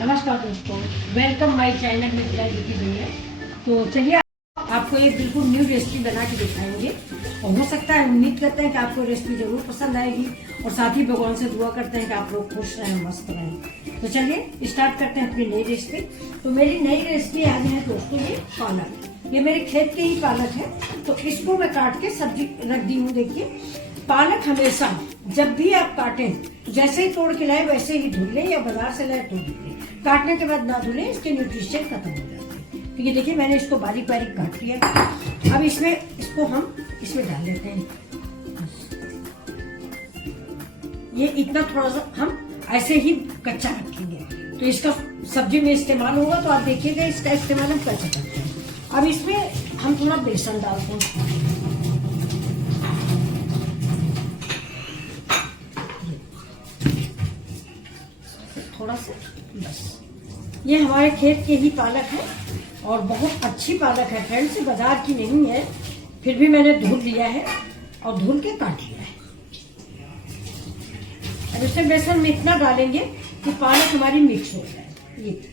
नमस्कार दोस्तों, welcome my channel में की भैया। तो चलिए आपको एक बिल्कुल न्यू रेसिपी बना के दिखाएंगे और हो सकता है उम्मीद करते हैं कि आपको रेसिपी जरूर पसंद आएगी और साथ ही भगवान से दुआ करते हैं कि आप लोग खुश रहें, मस्त रहें। तो चलिए स्टार्ट करते हैं अपनी नई रेसिपी। तो मेरी नई रेसिपी आज है दोस्तों ये पालक। ये मेरे खेत के ही पालक है, तो इसको मैं काट के सब्जी रख दी हूँ। देखिए पालक हमेशा जब भी आप काटें जैसे ही तोड़ के लाए वैसे ही धुल लें या बाजार से लाए तो धुल लें। काटने के बाद ना धुलें, इसके न्यूट्रिशन खत्म हो जाते हैं। तो ये देखिए मैंने इसको बारीक बारीक काट लिया। अब इसको हम इसमें डाल देते हैं। ये इतना थोड़ा सा हम ऐसे ही कच्चा रखेंगे तो इसका सब्जी में इस्तेमाल होगा। तो आप देखिएगा इसका इस्तेमाल हम कैसे करते हैं। अब इसमें हम थोड़ा बेसन डालते हैं। थोड़ा सा बस। ये हमारे खेत के ही पालक है और बहुत अच्छी पालक है फ्रेंड्स, बाजार की नहीं है। फिर भी मैंने धुल लिया है और धुल के काट लिया है। अब इसमें बेसन में इतना डालेंगे कि पालक हमारी मिक्स हो जाए। ये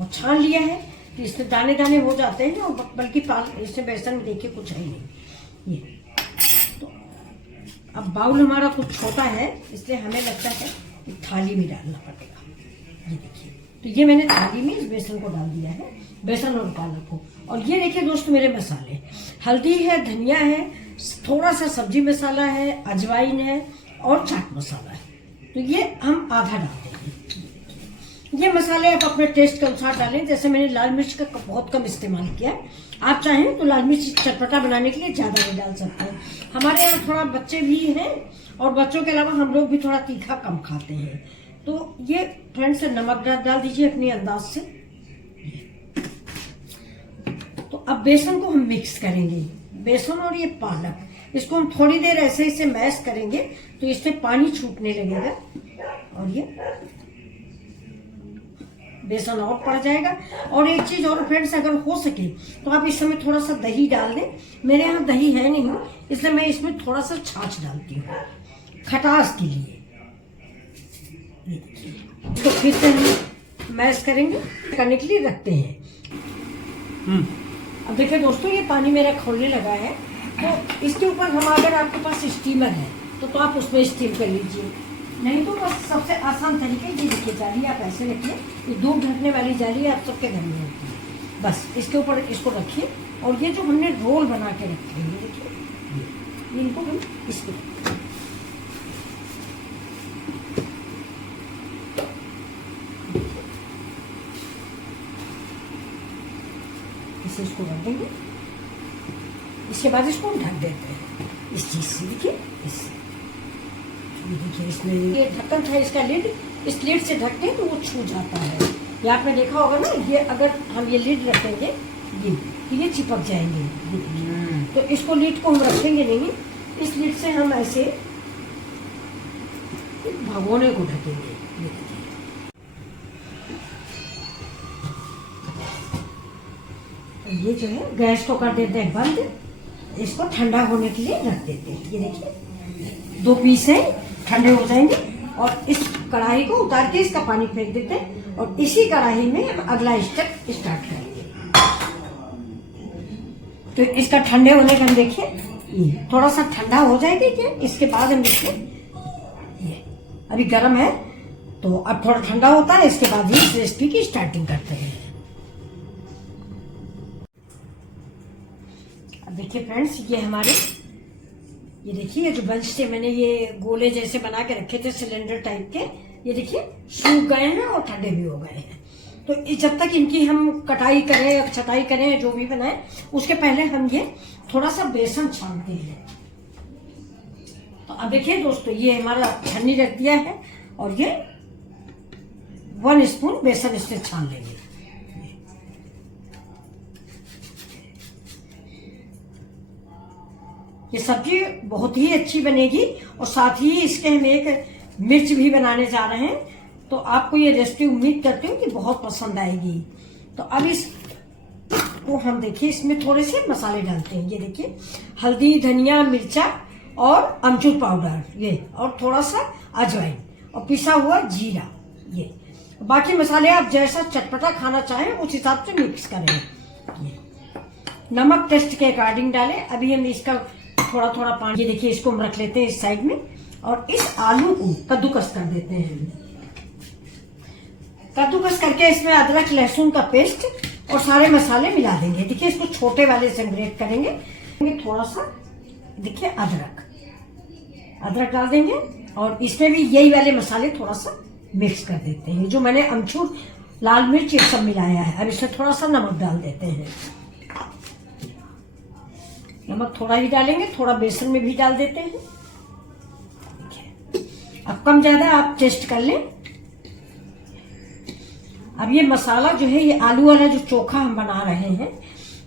और छान लिया है कि इसमें दाने दाने हो जाते हैं और बल्कि पालक इसमें बेसन में देखिए कुछ है नहीं। ये तो अब बाउल हमारा कुछ छोटा है इसलिए हमें लगता है थाली में डालना पड़ेगा। ये देखिए तो ये मैंने थाली में इस बेसन को डाल दिया है, बेसन और पालक को। और ये देखिए दोस्तों मेरे मसाले, हल्दी है, धनिया है, थोड़ा सा सब्जी मसाला है, अजवाइन है और चाट मसाला है। तो ये हम आधा डाल देंगे। ये मसाले आप अपने टेस्ट के अनुसार डालें। जैसे मैंने लाल मिर्च का बहुत कम इस्तेमाल किया, आप चाहें तो लाल मिर्च चटपटा बनाने के लिए ज्यादा भी डाल सकते हैं। हमारे यहाँ थोड़ा बच्चे भी हैं और बच्चों के अलावा हम लोग भी थोड़ा तीखा कम खाते हैं। तो ये फ्रेंड्स नमक डाल दीजिए अपने अंदाज से। तो अब बेसन को हम मिक्स करेंगे, बेसन और ये पालक, इसको हम थोड़ी देर ऐसे इसे मैश करेंगे तो इससे पानी छूटने लगेगा और ये बेसन और पड़ जाएगा। और एक चीज और फ्रेंड्स, अगर हो सके तो आप इस समय थोड़ा सा दही डाल दें। मेरे यहाँ दही है नहीं इसलिए मैं इसमें थोड़ा सा छाछ डालती हूँ खटास के लिए। तो फिर से हम मैश करेंगे, करने के लिए रखते हैं। अब देखिए दोस्तों ये पानी मेरा खोलने लगा है। तो इसके ऊपर हम, अगर आपके पास स्टीमर है तो आप उसमें स्टीम कर लीजिए, नहीं तो बस सबसे आसान तरीके ये देखिए जाली आप ऐसे रखिए। ये दूध ढकने वाली जाली आप सबके घर में होती है। बस इसके ऊपर इसको रखिए और ये जो हमने रोल बना के रखे हैं देखिए इनको हम इसको इसे इसको रख देंगे। इसके बाद इसको हम ढक देते हैं इस चीज से। देखिए इससे देखिए इसमें ये ढक्कन था इसका लिड, इस लिड से ढकते हैं तो वो छू जाता है। ये आपने देखा होगा ना, ये अगर हम ये लिड रखेंगे ये चिपक जाएंगे। तो इसको लिड को हम रखेंगे नहीं, इस लिड से हम ऐसे भगोने को ढकेंगे। ये जो है गैस को कर देते हैं बंद, इसको ठंडा होने के लिए रख देते हैं। ये देखिए 2 पीस है, ठंडे हो जाएंगे और इस कढ़ाई को उतार के इसका पानी फेंक देते हैं और इसी कढ़ाई में हम अगला स्टेप स्टार्ट करेंगे। तो इसका ठंडे होने का हम देखिए थोड़ा सा ठंडा हो जाएगा क्या, इसके बाद हम इसमें ये अभी गर्म है तो अब थोड़ा ठंडा होता है, इसके बाद ही इस रेसिपी की स्टार्टिंग करते हैं। अब देखिए फ्रेंड्स ये हमारे, ये देखिए जो बंच से मैंने ये गोले जैसे बना के रखे थे सिलेंडर टाइप के, ये देखिए सूख गए हैं और ठंडे भी हो गए हैं। तो जब तक इनकी हम कटाई करें, छटाई करें, जो भी बनाए उसके पहले हम ये थोड़ा सा बेसन छानते हैं। तो अब देखिए दोस्तों ये हमारा छन्नी रख दिया है और ये 1 स्पून बेसन इससे छान लेंगे। ये सब्जी बहुत ही अच्छी बनेगी और साथ ही इसके हम एक मिर्च भी बनाने जा रहे हैं। तो आपको ये रेसिपी उम्मीद करती हूँ कि बहुत पसंद आएगी। तो अब इसको हम देखिए इसमें थोड़े से मसाले डालते हैं। ये देखिए हल्दी, धनिया, मिर्चा और अमचूर पाउडर ये, और थोड़ा सा अजवाइन और पिसा हुआ जीरा ये। बाकी मसाले आप जैसा चटपटा खाना चाहें उस हिसाब से मिक्स करें। नमक टेस्ट के अकॉर्डिंग डालें। अभी हम इसका थोड़ा थोड़ा पानी, ये देखिए इसको हम रख लेते हैं इस साइड में और इस आलू को कद्दूकस कर देते हैं। कद्दूकस करके इसमें अदरक लहसुन का पेस्ट और सारे मसाले मिला देंगे। देखिए इसको छोटे वाले से ग्रेट करेंगे। थोड़ा सा देखिए अदरक डाल देंगे और इसमें भी यही वाले मसाले थोड़ा सा मिक्स कर देते हैं। जो मैंने अमचूर, लाल मिर्च ये सब मिलाया है। अब इसमें थोड़ा सा नमक डाल देते हैं। नमक थोड़ा ही डालेंगे, थोड़ा बेसन में भी डाल देते हैं। अब कम ज्यादा आप टेस्ट कर लें। अब ये मसाला जो है, ये आलू वाला जो चोखा हम बना रहे हैं,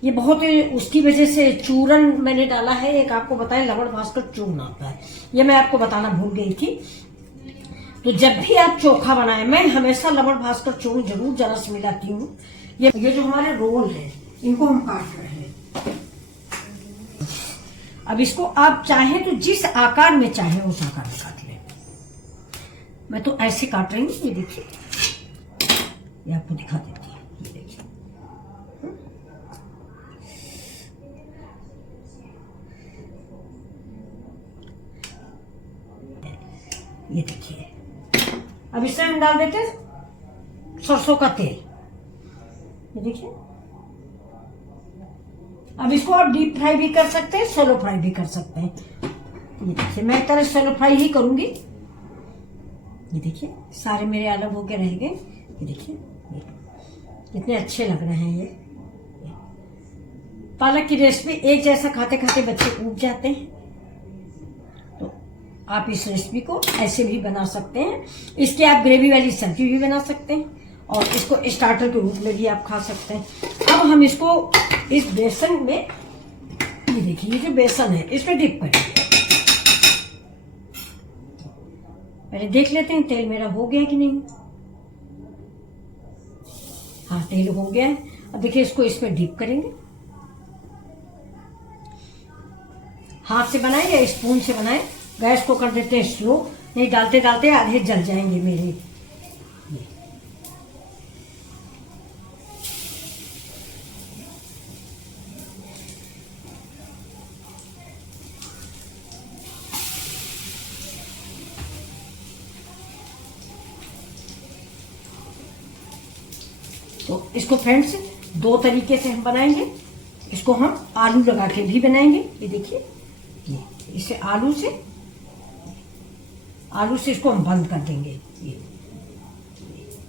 ये बहुत उसकी वजह से चूरन मैंने डाला है। एक आपको बताया लवण भास्कर चूर्ण आता है, ये मैं आपको बताना भूल गई थी। तो जब भी आप चोखा बनाएं, मैं हमेशा लवण भास्कर चूर्ण जरूर जरा से मिलाती हूँ। ये जो हमारे रोल है, इनको हम काट रहे हैं। अब इसको आप चाहें तो जिस आकार में चाहें उस आकार में काट लें। मैं तो ऐसे काट रही हूँ। ये देखिए, ये आपको दिखा देती है। ये देखिए, ये देखिए। अब इसमें हम डाल देते हैं सरसों का तेल। ये देखिए। अब इसको आप डीप फ्राई भी कर सकते हैं, सोलो फ्राई भी कर सकते हैं। ये देखिए, मैं एक तरह सोलो फ्राई ही करूंगी। ये देखिए सारे मेरे अलग होके रह गए। ये देखिए कितने अच्छे लग रहे हैं। ये पालक की रेसिपी एक जैसा खाते खाते बच्चे ऊब जाते हैं। तो आप इस रेसिपी को ऐसे भी बना सकते हैं। इसकी आप ग्रेवी वाली सब्जी भी बना सकते हैं और इसको स्टार्टर के रूप में भी आप खा सकते हैं। अब हम इसको इस बेसन में, ये देखिए ये जो बेसन है इसमें डिप करेंगे। पहले देख लेते हैं तेल मेरा हो गया कि नहीं। हाँ, तेल हो गया है। अब देखिए इसको इसमें डिप करेंगे। हाथ से बनाएं या स्पून से बनाएं। गैस को कर देते हैं स्लो, नहीं डालते डालते आधे जल जाएंगे मेरे। तो इसको फ्रेंड्स दो तरीके से हम बनाएंगे। इसको हम आलू लगा के भी बनाएंगे। ये देखिए, ये इसे आलू से इसको हम बंद कर देंगे। ये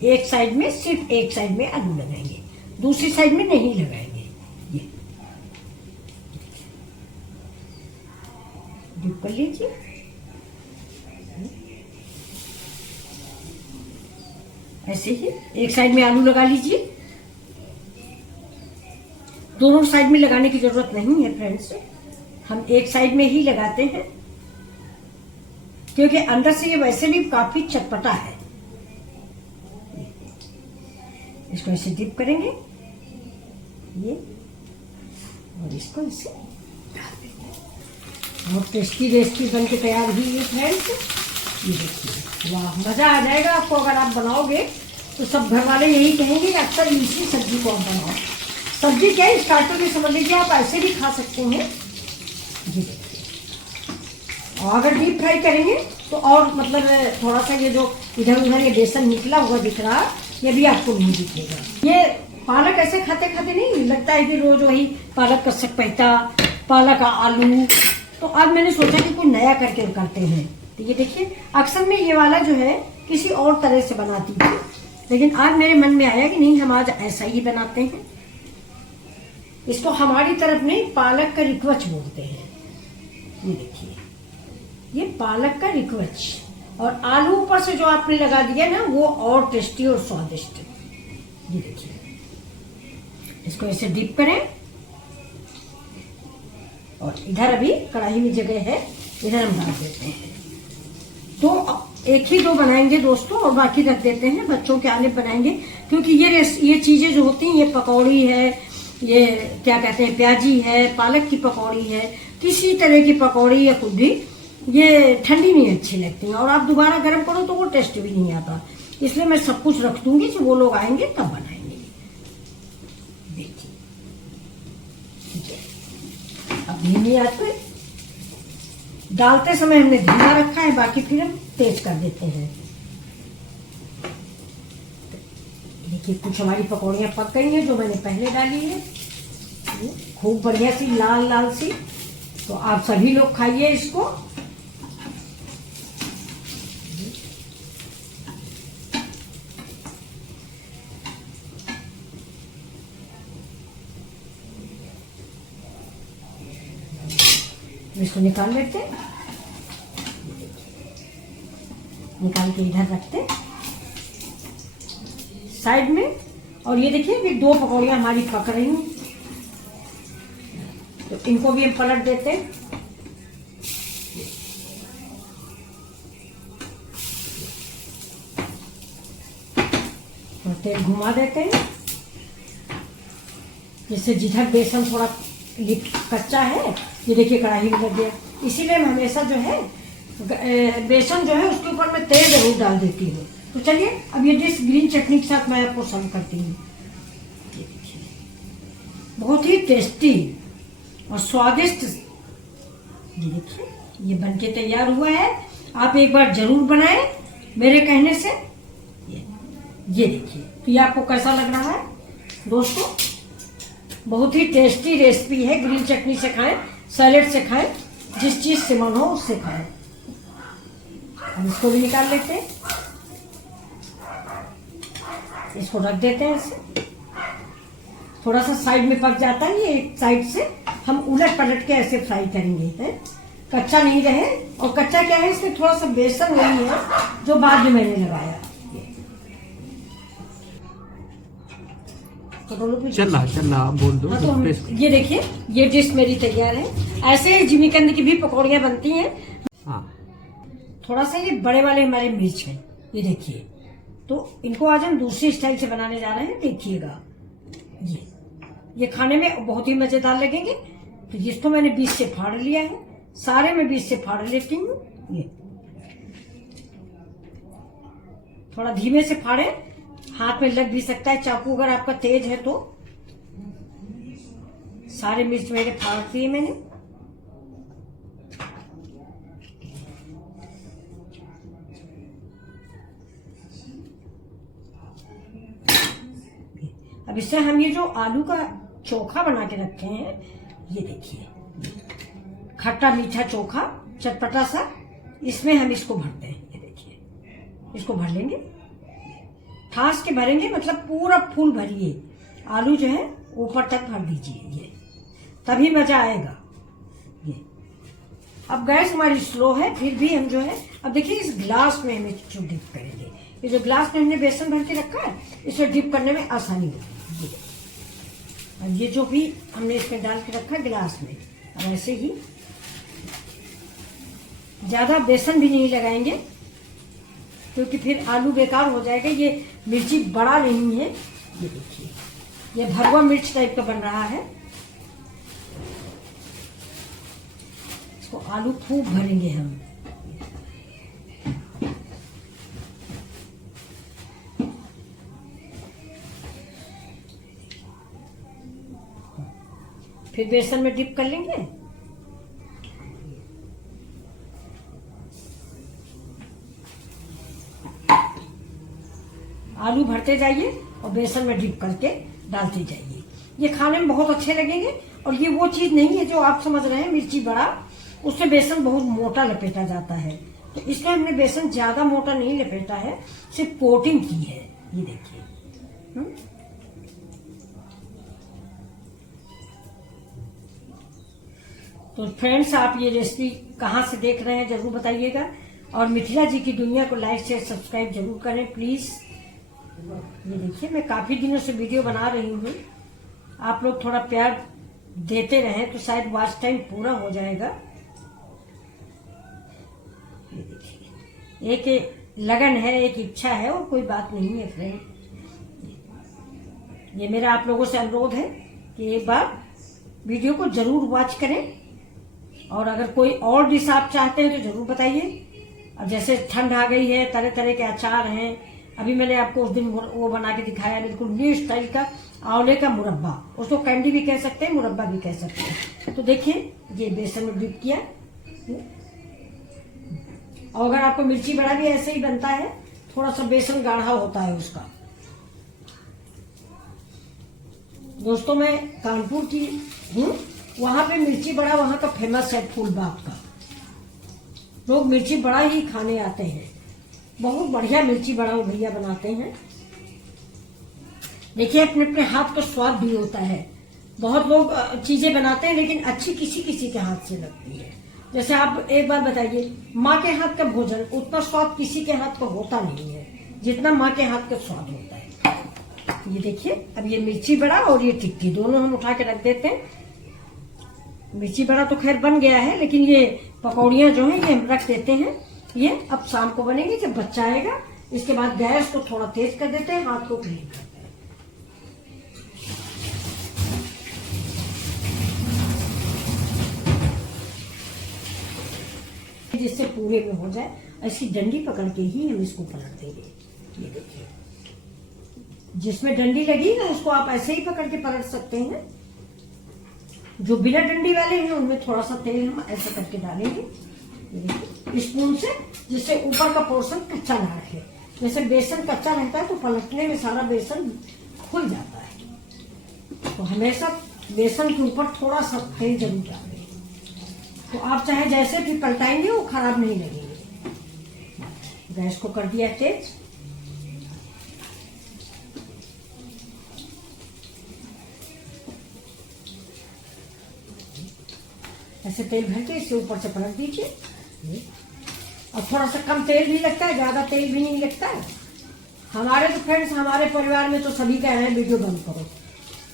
एक साइड में, सिर्फ एक साइड में आलू लगाएंगे, दूसरी साइड में नहीं लगाएंगे। ये डिप कर लीजिए। ऐसे ही एक साइड में आलू लगा लीजिए। दोनों साइड में लगाने की जरूरत नहीं है फ्रेंड्स, हम एक साइड में ही लगाते हैं क्योंकि अंदर से ये वैसे भी काफी चटपटा है। इसको ऐसे डिप करेंगे ये, और इसको ऐसे डाल देंगे। बहुत टेस्टी रेसिपी बन के तैयार हुई है फ्रेंड्स। ये देखिए, वाह, मजा आ जाएगा आपको। अगर आप बनाओगे तो सब घर वाले यही कहेंगे कि अक्सर इसी सब्जी को आप बनाओ। सब्जी क्या है, स्टार्टर भी समझ लीजिए, आप ऐसे भी खा सकते हैं। ये देखिए, और अगर डीप फ्राई करेंगे तो और मतलब थोड़ा सा ये जो इधर उधर ये बेसन निकला हुआ दिख रहा, ये भी आपको नहीं दिखेगा। ये पालक ऐसे खाते खाते नहीं लगता है कि रोज वही पालक का सकपैता, पालक का आलू। तो अब मैंने सोचा कि कोई नया करके करते हैं। तो ये देखिए, अक्सर में ये वाला जो है किसी और तरह से बनाती थी, लेकिन आज मेरे मन में आया कि नहीं, हम आज ऐसा ही बनाते हैं। इसको हमारी तरफ नहीं, पालक का रिकवच बोलते हैं। ये देखिए, ये पालक का रिकवच, और आलू ऊपर से जो आपने लगा दिया ना, वो और टेस्टी और स्वादिष्ट। ये देखिए, इसको ऐसे डिप करें और इधर अभी कढ़ाई में जगह है, इधर हम डाल देते हैं। तो एक ही दो बनाएंगे दोस्तों, और बाकी रख देते हैं, बच्चों के आने बनाएंगे। क्योंकि ये चीजें जो होती हैं, ये पकौड़ी है, ये क्या कहते हैं, प्याजी है, पालक की पकौड़ी है, किसी तरह की पकौड़ी या कुछ भी, ये ठंडी नहीं अच्छी लगती, और आप दोबारा गर्म करो तो वो टेस्ट भी नहीं आता। इसलिए मैं सब कुछ रख दूंगी, जब वो लोग आएंगे तब बनाएंगे। देखिए अब धीमी आंच पे डालते समय हमने धीमा रखा है, बाकी फिर हम तेज कर देते हैं। देखिए कुछ हमारी पकौड़ियाँ पक गई हैं जो मैंने पहले डाली है, खूब बढ़िया सी लाल लाल सी। तो आप सभी लोग खाइए इसको। इसको निकाल लेते, निकाल के इधर रखते साइड में। और ये देखिए ये 2 पकौड़ियाँ हमारी पक रही हैं, तो इनको भी हम पलट देते हैं। और तेल घुमा देते हैं, जिससे जिधर बेसन थोड़ा कच्चा है, ये देखिए कढ़ाई में लग गया। इसीलिए मैं हमेशा जो है बेसन जो है उसके ऊपर मैं तेल जरूर डाल देती हूँ। तो चलिए अब ये डिश ग्रीन चटनी के साथ मैं आपको सर्व करती हूँ। बहुत ही टेस्टी और स्वादिष्ट, ये देखिए ये बनके तैयार हुआ है। आप एक बार जरूर बनाएं मेरे कहने से। ये देखिए तो ये आपको कैसा लग रहा है दोस्तों। बहुत ही टेस्टी रेसिपी है। ग्रीन चटनी से खाएं, सैलेड से खाएं, जिस चीज से मन हो उससे खाएं। हम इसको भी निकाल लेते हैं, इसको रख देते हैं ऐसे। थोड़ा सा साइड में पक जाता है, ये एक साइड से हम उलट पलट के ऐसे फ्राई करेंगे, है कच्चा नहीं रहे। और कच्चा क्या है, इसमें थोड़ा सा बेसन नहीं है जो बाद में मैंने लगाया। चला बोल दो। हाँ, तो ये देखिए ये डिश मेरी तैयार है। ऐसे ही जिमीकंद की भी पकौड़ियाँ बनती हैं। हाँ। थोड़ा सा ये बड़े वाले हमारे मिर्च हैं, ये देखिए। तो इनको आज हम दूसरी स्टाइल से बनाने जा रहे हैं, देखिएगा। ये खाने में बहुत ही मजेदार लगेंगे। तो जिसको मैंने बीच से फाड़ लिया है, सारे मैं बीच से फाड़ लेती हूँ। ये थोड़ा धीमे से फाड़े, हाथ में लग भी सकता है चाकू अगर आपका तेज है तो। सारे मिर्च मेरे फाड़ दिए मैंने। अब इससे हम ये जो आलू का चोखा बना के रखे हैं, ये देखिए खट्टा मीठा चोखा चटपटा सा, इसमें हम इसको भरते हैं। ये देखिए इसको भर लेंगे, ठास के भरेंगे, मतलब पूरा फूल भरिए। आलू जो है ऊपर तक भर दीजिए, ये तभी मजा आएगा। ये अब गैस हमारी स्लो है, फिर भी हम जो है, अब देखिए इस ग्लास में हम इसको डिप करेंगे। ये जो ग्लास में हमने बेसन भर के रखा है, इसे डिप करने में आसानी होगी। अब ये जो भी हमने इसमें डाल के रखा है गिलास में, अब ऐसे ही ज्यादा बेसन भी नहीं लगाएंगे क्योंकि फिर आलू बेकार हो जाएगा। ये मिर्ची बड़ा नहीं है, ये देखिए ये भरवा मिर्च टाइप का बन रहा है। इसको आलू खूब भरेंगे हम। फिर बेसन में डिप कर लेंगे। आलू भरते जाइए और बेसन में डिप करके डालते जाइए। ये खाने में बहुत अच्छे लगेंगे। और ये वो चीज नहीं है जो आप समझ रहे हैं मिर्ची बड़ा, उससे बेसन बहुत मोटा लपेटा जाता है। तो इसमें हमने बेसन ज्यादा मोटा नहीं लपेटा है, सिर्फ कोटिंग की है। ये देखिए तो फ्रेंड्स, आप ये रेसिपी कहाँ से देख रहे हैं जरूर बताइएगा। और मिथिला जी की दुनिया को लाइक शेयर सब्सक्राइब जरूर करें प्लीज। ये देखिए मैं काफी दिनों से वीडियो बना रही हूँ, आप लोग थोड़ा प्यार देते रहें तो शायद वॉच टाइम पूरा हो जाएगा। ये देखिए एक लगन है, एक इच्छा है, और कोई बात नहीं है फ्रेंड। ये मेरा आप लोगों से अनुरोध है कि एक बार वीडियो को जरूर वॉच करें। और अगर कोई और डिश आप चाहते हैं तो जरूर बताइए। अब जैसे ठंड आ गई है, तरह तरह के अचार हैं, अभी मैंने आपको उस दिन वो बना के दिखाया, बिल्कुल न्यू स्टाइल का आंवले का मुरब्बा। उसको कैंडी भी कह सकते हैं, मुरब्बा भी कह सकते हैं। तो देखिए ये बेसन में डिप किया। और अगर आपको मिर्ची बड़ा भी ऐसे ही बनता है, थोड़ा सा बेसन गाढ़ा होता है उसका। दोस्तों मैं कानपुर की हूँ, वहां पे मिर्ची बड़ा वहां का फेमस है, फूलबाग का। लोग मिर्ची बड़ा ही खाने आते हैं। बहुत बढ़िया मिर्ची बड़ा वो भैया बनाते हैं। देखिए अपने अपने हाथ का स्वाद भी होता है। बहुत लोग चीजें बनाते हैं लेकिन अच्छी किसी किसी के हाथ से लगती है। जैसे आप एक बार बताइए, माँ के हाथ का भोजन उतना स्वाद किसी के हाथ का होता नहीं है जितना माँ के हाथ का स्वाद होता है। ये देखिए अब ये मिर्ची बड़ा और ये टिक्की दोनों हम उठा के रख देते हैं। मिर्ची बड़ा तो खैर बन गया है, लेकिन ये पकौड़ियां जो है ये हम रख देते हैं। ये अब शाम को बनेंगे जब बच्चा आएगा। इसके बाद गैस को थोड़ा तेज कर देते हैं, हाथ को क्लीन करते हैं। जिससे पूरे में हो जाए, ऐसी डंडी पकड़ के ही हम इसको पलट देंगे। ये देखिए जिसमें डंडी लगी ना उसको आप ऐसे ही पकड़ के पलट सकते हैं। जो बिना डंडी वाले हैं उनमें थोड़ा सा तेल हम ऐसे करके डालेंगे स्पून से, जिससे ऊपर का पोर्शन कच्चा ना रहे। जैसे बेसन कच्चा रहता है तो पलटने में सारा बेसन खुल जाता है। तो हमेशा बेसन के ऊपर थोड़ा सा तेल जरूर डालें। तो आप चाहे जैसे भी पलटाएंगे वो खराब नहीं लगेंगे। गैस को कर दिया तेज। ऐसे तेल भर के इसके ऊपर से पलट दीजिए। और थोड़ा सा कम तेल भी लगता है, ज्यादा तेल भी नहीं लगता है। हमारे तो फ्रेंड्स, हमारे परिवार में तो सभी कह रहे हैं वीडियो बंद करो,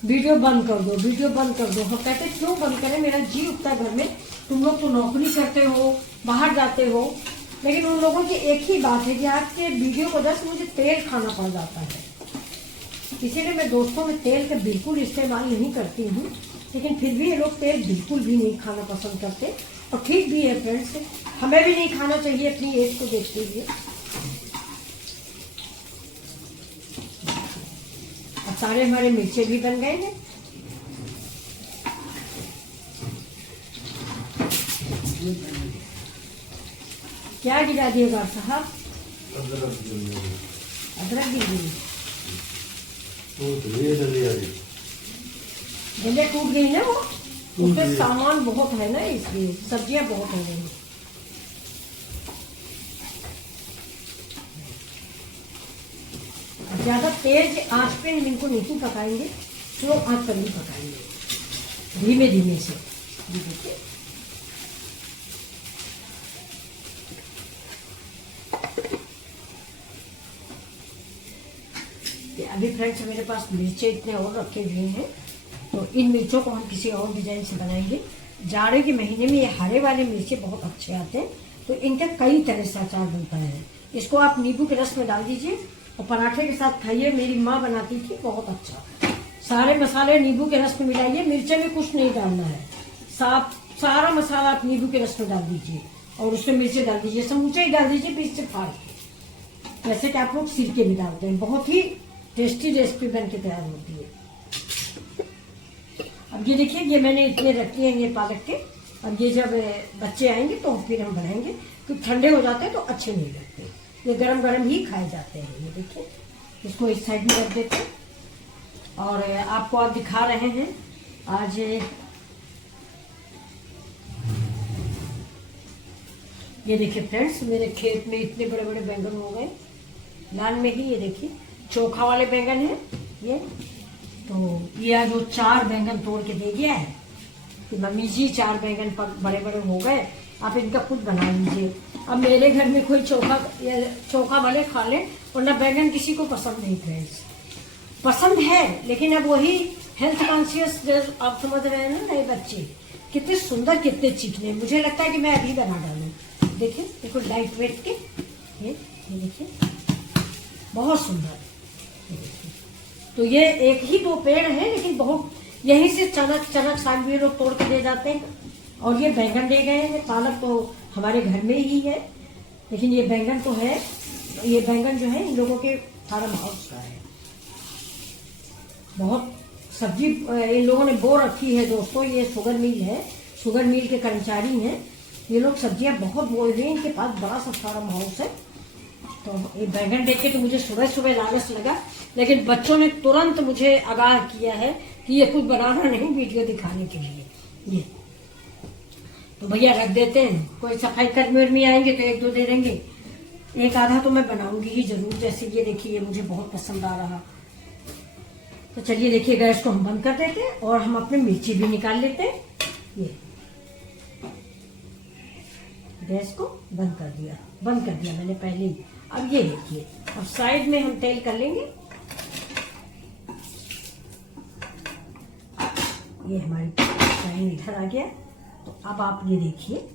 वीडियो बंद कर दो, वीडियो बंद कर दो। हम कहते क्यों बंद करें, मेरा जी उठता है घर में। तुम लोग तो नौकरी करते हो, बाहर जाते हो, लेकिन उन लोगों की एक ही बात है कि आपके वीडियो की वजह से मुझे तेल खाना पड़ जाता है। इसीलिए मैं दोस्तों में तेल का बिल्कुल इस्तेमाल नहीं करती हूँ। लेकिन फिर भी ये लोग तेल बिल्कुल भी नहीं खाना पसंद करते, और ठीक भी है फ्रेंड्स, हमें भी नहीं खाना चाहिए अपनी एज को देखते हुए। और सारे हमारे मिर्चे भी बन गए हैं। क्या गिरा दिएगा साहब? अदरक गिर गई, गले टूट गई ना वो, उसमें सामान बहुत है ना, इसलिए सब्जियां बहुत हो गई। ज्यादा तेज आंच पे इनको नहीं पकाएंगे, स्लो आंच पर नहीं पकाएंगे, धीमे धीमे से। देखिए अभी फ्रेंड्स मेरे पास मिर्चे इतने और रखे हुए हैं, तो इन मिर्चों को हम किसी और डिजाइन से बनाएंगे। जाड़े के महीने में ये हरे वाले मिर्चे बहुत अच्छे आते हैं, तो इनका कई तरह से अचार बनता है। इसको आप नींबू के रस में डाल दीजिए और पराठे के साथ खाइए। मेरी माँ बनाती थी, बहुत अच्छा। सारे मसाले नींबू के रस में मिलाइए, मिर्चे में कुछ नहीं डालना है, सारा मसाला आप नींबू के रस में डाल दीजिए और उसमें मिर्चे डाल दीजिए, समूचे ही डाल दीजिए बीच से फाड़ के, जैसे कि आप लोग सिरके में डालते हैं। बहुत ही टेस्टी रेसिपी बन के तैयार होती है। अब ये देखिए, ये मैंने इतने रखे हैं ये पालक के। अब ये जब बच्चे आएंगे तो फिर हम बनाएंगे, क्योंकि ठंडे हो जाते हैं तो अच्छे नहीं लगते, ये गरम गरम ही खाए जाते हैं। ये देखिए, इसको इस साइड में रख देते हैं और आपको आप दिखा रहे हैं आज ये देखिए फ्रेंड्स, मेरे खेत में इतने बड़े बड़े बैंगन हो गए लाल में ही। ये देखिए चोखा वाले बैंगन है ये। तो ये आज वो 4 बैंगन तोड़ के दे गया है कि मम्मी जी 4 बैंगन बड़े बड़े हो गए, आप इनका कुछ बना लीजिए। अब मेरे घर में कोई चोखा वाले खा ले, वरना बैंगन किसी को पसंद नहीं। फ्रेंड्स पसंद है, लेकिन अब वही हेल्थ कॉन्शियस आप समझ रहे हैं ना, नए बच्चे कितने सुंदर कितने चिकने। मुझे लगता है कि मैं अभी बना डालूं। देखिए देखो लाइट वेट के, ये देखिए बहुत सुंदर। तो ये एक ही 2 पेड़ है, लेकिन बहुत यहीं से चनक साग भी लोग तोड़ के दे जाते हैं। और ये बैंगन ले गए हैं, पालक तो हमारे घर में ही है, लेकिन ये बैंगन तो है। ये बैंगन जो है इन लोगों के फार्म हाउस का है। बहुत सब्जी इन लोगों ने बो रखी है दोस्तों। ये शुगर मिल है, शुगर मिल के कर्मचारी हैं ये लोग। सब्जियां बहुत बोए हुए, इनके पास बड़ा सा फार्म हाउस है। तो ये बैगन देख के तो मुझे सुबह सुबह लालच लगा, लेकिन बच्चों ने तुरंत मुझे आगाह किया है कि ये कुछ बनाना नहीं, वीडियो दिखाने के लिए। ये तो भैया रख देते हैं, कोई सफाई कर्मी आएंगे तो एक दो दे देंगे, एक आधा तो मैं बनाऊंगी ही जरूर। जैसे ये देखिए, ये मुझे बहुत पसंद आ रहा। तो चलिए देखिए, गैस को हम बंद कर देते हैं और हम अपने मिर्ची भी निकाल लेते हैं। ये गैस को बंद कर दिया मैंने पहले ही। अब ये देखिए, अब साइड में हम तेल कर लेंगे। ये हमारी पैन इधर आ गया। तो अब आप ये देखिए,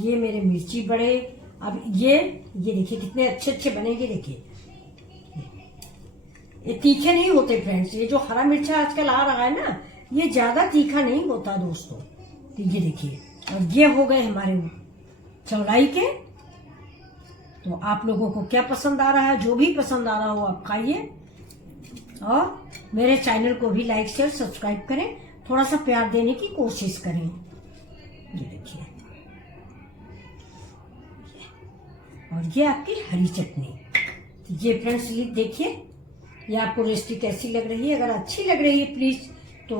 ये मेरे मिर्ची बड़े, अब ये देखिए कितने अच्छे अच्छे बनेंगे। देखिए ये तीखे नहीं होते फ्रेंड्स। ये जो हरा मिर्चा आजकल आ रहा है ना, ये ज्यादा तीखा नहीं होता दोस्तों। तो ये देखिए, और ये हो गए हमारे चौलाई के। तो आप लोगों को क्या पसंद आ रहा है, जो भी पसंद आ रहा हो आप खाइए, और मेरे चैनल को भी लाइक शेयर सब्सक्राइब करें, थोड़ा सा प्यार देने की कोशिश करें। ये देखिए, और ये आपकी हरी चटनी। ये फ्रेंड्स ये देखिए, ये आपको रेसिपी कैसी लग रही है। अगर अच्छी लग रही है प्लीज तो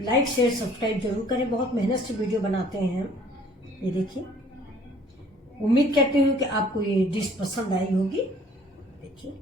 लाइक शेयर सब्सक्राइब जरूर करें। बहुत मेहनत से वीडियो बनाते हैं हम। ये देखिए, उम्मीद करती हूँ कि आपको ये डिश पसंद आई होगी। देखिए